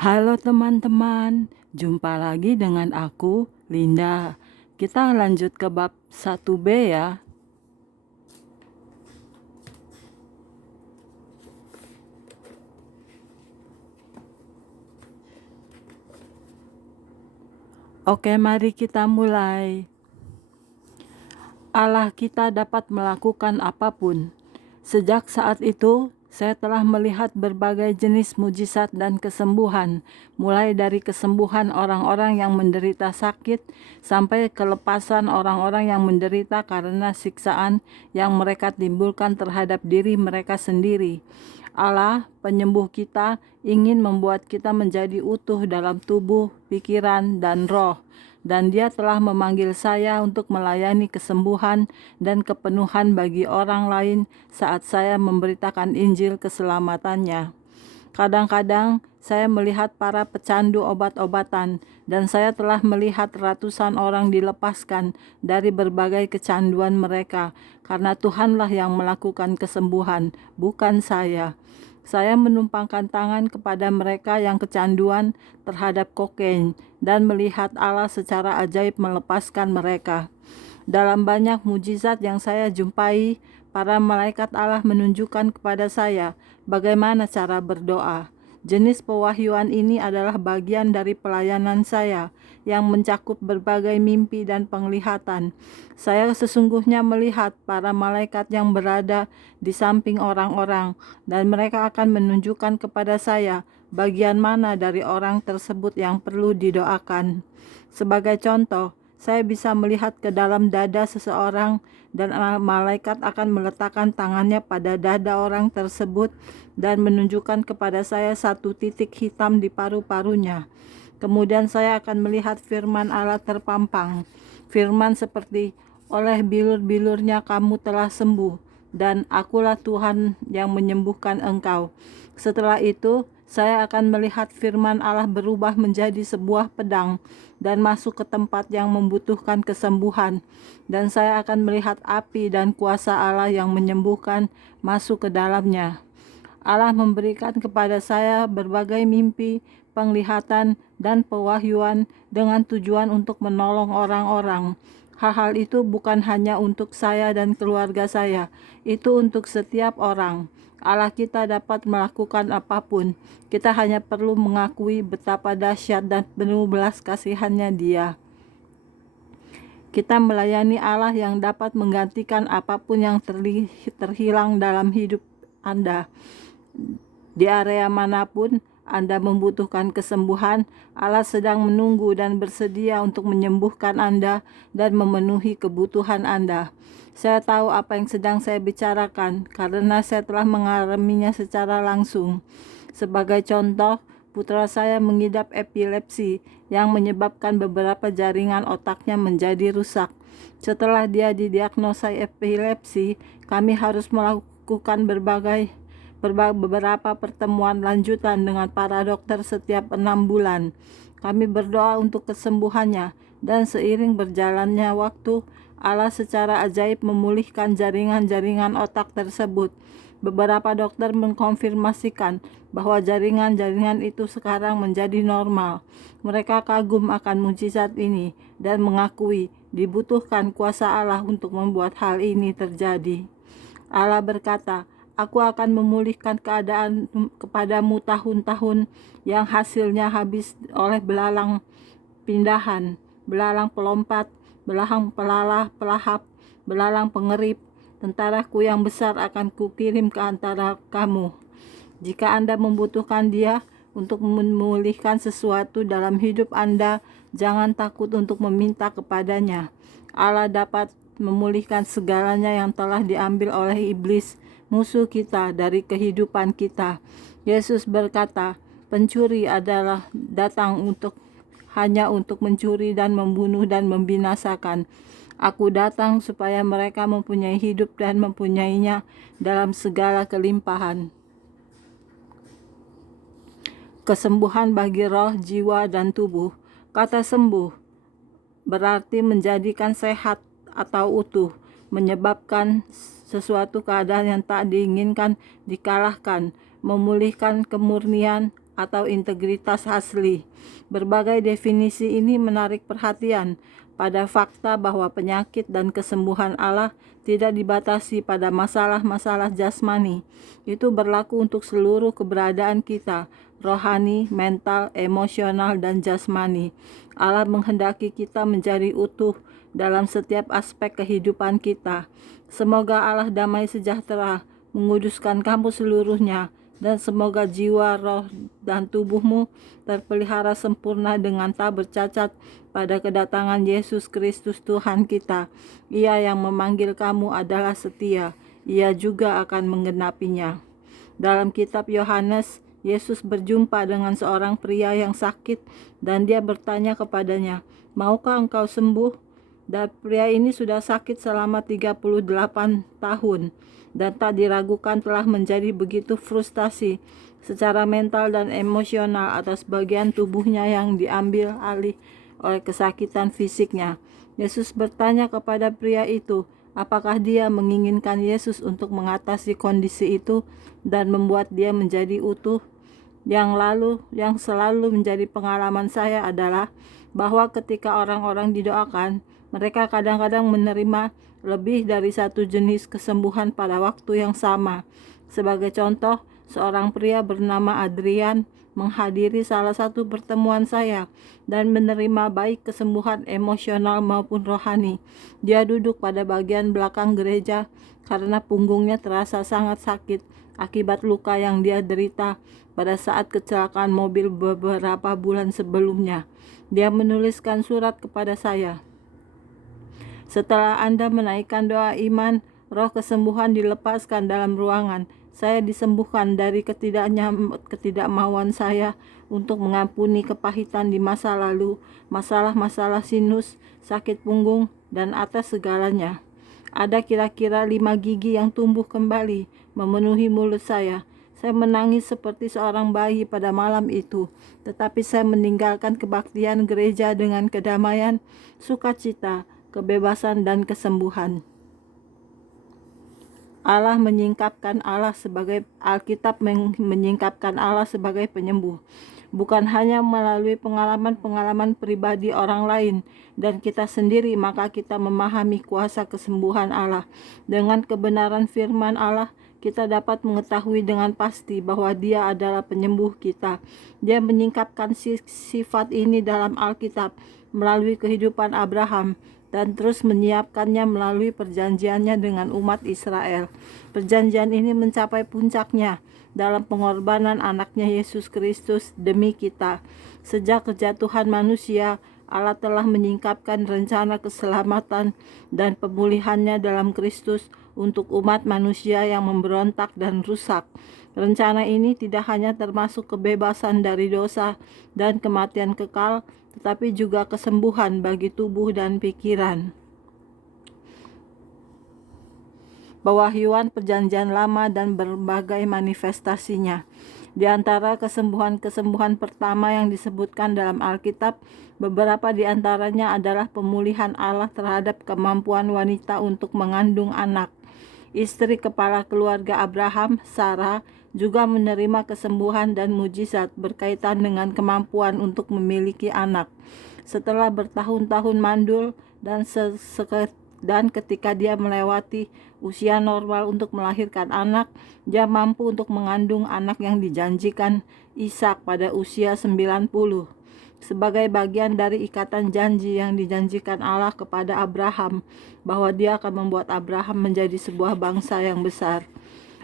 Halo teman-teman, jumpa lagi dengan aku, Linda. Kita lanjut ke bab 1B ya. Oke, mari kita mulai. Allah kita dapat melakukan apapun. Sejak saat itu, saya telah melihat berbagai jenis mujizat dan kesembuhan, mulai dari kesembuhan orang-orang yang menderita sakit sampai kelepasan orang-orang yang menderita karena siksaan yang mereka timbulkan terhadap diri mereka sendiri. Allah, penyembuh kita, ingin membuat kita menjadi utuh dalam tubuh, pikiran, dan roh. Dan Dia telah memanggil saya untuk melayani kesembuhan dan kepenuhan bagi orang lain saat saya memberitakan Injil keselamatannya. Kadang-kadang saya melihat para pecandu obat-obatan, dan saya telah melihat ratusan orang dilepaskan dari berbagai kecanduan mereka, karena Tuhanlah yang melakukan kesembuhan, bukan saya. Saya menumpangkan tangan kepada mereka yang kecanduan terhadap kokain dan melihat Allah secara ajaib melepaskan mereka. Dalam banyak mujizat yang saya jumpai, para malaikat Allah menunjukkan kepada saya bagaimana cara berdoa. Jenis pewahyuan ini adalah bagian dari pelayanan saya yang mencakup berbagai mimpi dan penglihatan. Saya sesungguhnya melihat para malaikat yang berada di samping orang-orang, dan mereka akan menunjukkan kepada saya bagian mana dari orang tersebut yang perlu didoakan. Sebagai contoh, saya bisa melihat ke dalam dada seseorang, dan malaikat akan meletakkan tangannya pada dada orang tersebut dan menunjukkan kepada saya satu titik hitam di paru-parunya. Kemudian saya akan melihat firman Allah terpampang. Firman seperti, oleh bilur-bilurnya kamu telah sembuh, dan akulah Tuhan yang menyembuhkan engkau. Setelah itu, saya akan melihat firman Allah berubah menjadi sebuah pedang dan masuk ke tempat yang membutuhkan kesembuhan. Dan saya akan melihat api dan kuasa Allah yang menyembuhkan masuk ke dalamnya. Allah memberikan kepada saya berbagai mimpi, penglihatan, dan pewahyuan dengan tujuan untuk menolong orang-orang. Hal-hal itu bukan hanya untuk saya dan keluarga saya, itu untuk setiap orang. Allah kita dapat melakukan apapun. Kita hanya perlu mengakui betapa dahsyat dan penuh belas kasihannya Dia. Kita melayani Allah yang dapat menggantikan apapun yang terhilang dalam hidup Anda. Di area manapun Anda membutuhkan kesembuhan, Allah sedang menunggu dan bersedia untuk menyembuhkan Anda dan memenuhi kebutuhan Anda. Saya tahu apa yang sedang saya bicarakan karena saya telah mengalaminya secara langsung. Sebagai contoh, putra saya mengidap epilepsi yang menyebabkan beberapa jaringan otaknya menjadi rusak. Setelah dia didiagnosa epilepsi, kami harus melakukan beberapa pertemuan lanjutan dengan para dokter setiap 6 bulan. Kami berdoa untuk kesembuhannya, dan seiring berjalannya waktu, Allah secara ajaib memulihkan jaringan-jaringan otak tersebut. Beberapa dokter mengkonfirmasikan bahwa jaringan-jaringan itu sekarang menjadi normal. Mereka kagum akan mujizat ini dan mengakui dibutuhkan kuasa Allah untuk membuat hal ini terjadi. Allah berkata, Aku akan memulihkan keadaan kepadamu tahun-tahun yang hasilnya habis oleh belalang pindahan, belalang pelompat, belalang pelahap, belalang pengerip. Tentaraku yang besar akan kukirim ke antara kamu. Jika Anda membutuhkan Dia untuk memulihkan sesuatu dalam hidup Anda, jangan takut untuk meminta kepadanya. Allah dapat memulihkan segalanya yang telah diambil oleh iblis, musuh kita, dari kehidupan kita. Yesus berkata, pencuri adalah datang hanya untuk mencuri dan membunuh dan membinasakan. Aku datang supaya mereka mempunyai hidup dan mempunyainya dalam segala kelimpahan. Kesembuhan bagi roh, jiwa, dan tubuh. Kata sembuh berarti menjadikan sehat atau utuh, menyebabkan sesuatu keadaan yang tak diinginkan dikalahkan, memulihkan kemurnian atau integritas asli. Berbagai definisi ini menarik perhatian pada fakta bahwa penyakit dan kesembuhan Allah tidak dibatasi pada masalah-masalah jasmani. Itu berlaku untuk seluruh keberadaan kita, rohani, mental, emosional, dan jasmani. Allah menghendaki kita menjadi utuh dalam setiap aspek kehidupan kita. Semoga Allah damai sejahtera menguduskan kamu seluruhnya, dan semoga jiwa, roh, dan tubuhmu terpelihara sempurna dengan tak bercacat pada kedatangan Yesus Kristus Tuhan kita. Ia yang memanggil kamu adalah setia, ia juga akan menggenapinya. Dalam kitab Yohanes, Yesus berjumpa dengan seorang pria yang sakit dan dia bertanya kepadanya, "Maukah engkau sembuh?" Dan pria ini sudah sakit selama 38 tahun dan tak diragukan telah menjadi begitu frustasi secara mental dan emosional atas bagian tubuhnya yang diambil alih oleh kesakitan fisiknya. Yesus bertanya kepada pria itu, apakah dia menginginkan Yesus untuk mengatasi kondisi itu dan membuat dia menjadi utuh. Yang selalu menjadi pengalaman saya adalah bahwa ketika orang-orang didoakan, mereka kadang-kadang menerima lebih dari satu jenis kesembuhan pada waktu yang sama. Sebagai contoh, seorang pria bernama Adrian menghadiri salah satu pertemuan saya dan menerima baik kesembuhan emosional maupun rohani. Dia duduk pada bagian belakang gereja karena punggungnya terasa sangat sakit akibat luka yang dia derita pada saat kecelakaan mobil beberapa bulan sebelumnya. Dia menuliskan surat kepada saya. "Setelah Anda menaikkan doa iman, roh kesembuhan dilepaskan dalam ruangan. Saya disembuhkan dari ketidakmauan saya untuk mengampuni kepahitan di masa lalu, masalah-masalah sinus, sakit punggung, dan atas segalanya. Ada kira-kira 5 gigi yang tumbuh kembali memenuhi mulut saya. Saya menangis seperti seorang bayi pada malam itu, tetapi saya meninggalkan kebaktian gereja dengan kedamaian, sukacita, kebebasan, dan kesembuhan." Alkitab menyingkapkan Allah sebagai penyembuh, bukan hanya melalui pengalaman-pengalaman pribadi orang lain dan kita sendiri, maka kita memahami kuasa kesembuhan Allah. Dengan kebenaran firman Allah, kita dapat mengetahui dengan pasti bahwa Dia adalah penyembuh kita. Dia menyingkapkan sifat ini dalam Alkitab melalui kehidupan Abraham dan terus menyiapkannya melalui perjanjiannya dengan umat Israel. Perjanjian ini mencapai puncaknya dalam pengorbanan anaknya Yesus Kristus demi kita. Sejak kejatuhan manusia, Allah telah menyingkapkan rencana keselamatan dan pemulihannya dalam Kristus untuk umat manusia yang memberontak dan rusak. Rencana ini tidak hanya termasuk kebebasan dari dosa dan kematian kekal, tetapi juga kesembuhan bagi tubuh dan pikiran. Pewahyuan Perjanjian Lama dan berbagai manifestasinya. Di antara kesembuhan-kesembuhan pertama yang disebutkan dalam Alkitab, beberapa di antaranya adalah pemulihan Allah terhadap kemampuan wanita untuk mengandung anak. Istri kepala keluarga Abraham, Sarah, juga menerima kesembuhan dan mujizat berkaitan dengan kemampuan untuk memiliki anak. Setelah bertahun-tahun mandul dan ketika dia melewati usia normal untuk melahirkan anak, dia mampu untuk mengandung anak yang dijanjikan, Ishak, pada usia 90. Sebagai bagian dari ikatan janji yang dijanjikan Allah kepada Abraham, bahwa Dia akan membuat Abraham menjadi sebuah bangsa yang besar.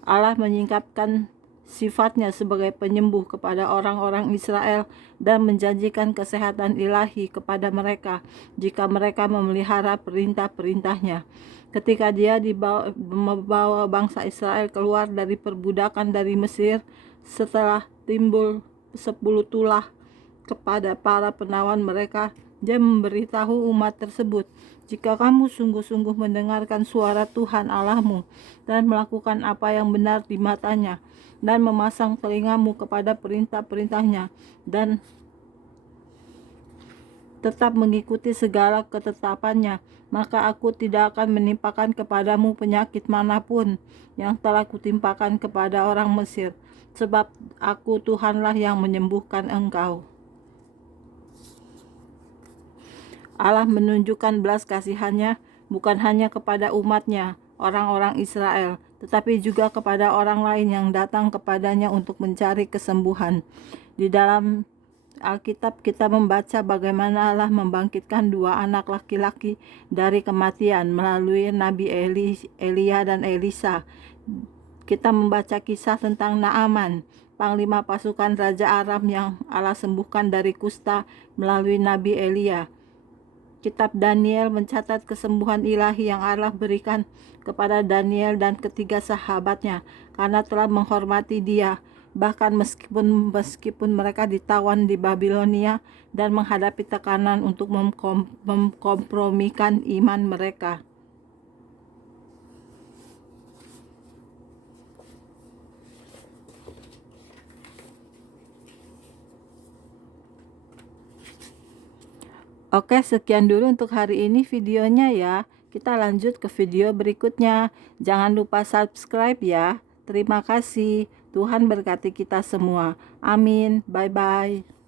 Allah menyingkapkan sifatnya sebagai penyembuh kepada orang-orang Israel dan menjanjikan kesehatan ilahi kepada mereka jika mereka memelihara perintah-perintahnya. Ketika Dia membawa bangsa Israel keluar dari perbudakan dari Mesir, setelah timbul 10 tulah kepada para penawan mereka, Dia memberitahu umat tersebut, "Jika kamu sungguh-sungguh mendengarkan suara Tuhan Allahmu dan melakukan apa yang benar di matanya dan memasang telingamu kepada perintah-perintahnya dan tetap mengikuti segala ketetapannya, maka aku tidak akan menimpakan kepadamu penyakit manapun yang telah kutimpakan kepada orang Mesir. sebab aku Tuhanlah yang menyembuhkan engkau. Allah menunjukkan belas kasihannya bukan hanya kepada umatnya, orang-orang Israel, tetapi juga kepada orang lain yang datang kepadanya untuk mencari kesembuhan. Di dalam Alkitab kita membaca bagaimana Allah membangkitkan dua anak laki-laki dari kematian melalui Nabi Elia dan Elisa. Kita membaca kisah tentang Naaman, panglima pasukan Raja Aram yang Allah sembuhkan dari kusta melalui Nabi Elia. Kitab Daniel mencatat kesembuhan ilahi yang Allah berikan kepada Daniel dan ketiga sahabatnya karena telah menghormati dia. Bahkan meskipun mereka ditawan di Babilonia dan menghadapi tekanan untuk memkompromikan iman mereka. Oke, sekian dulu untuk hari ini videonya ya. Kita lanjut ke video berikutnya. Jangan lupa subscribe ya. Terima kasih. Tuhan berkati kita semua. Amin. Bye-bye.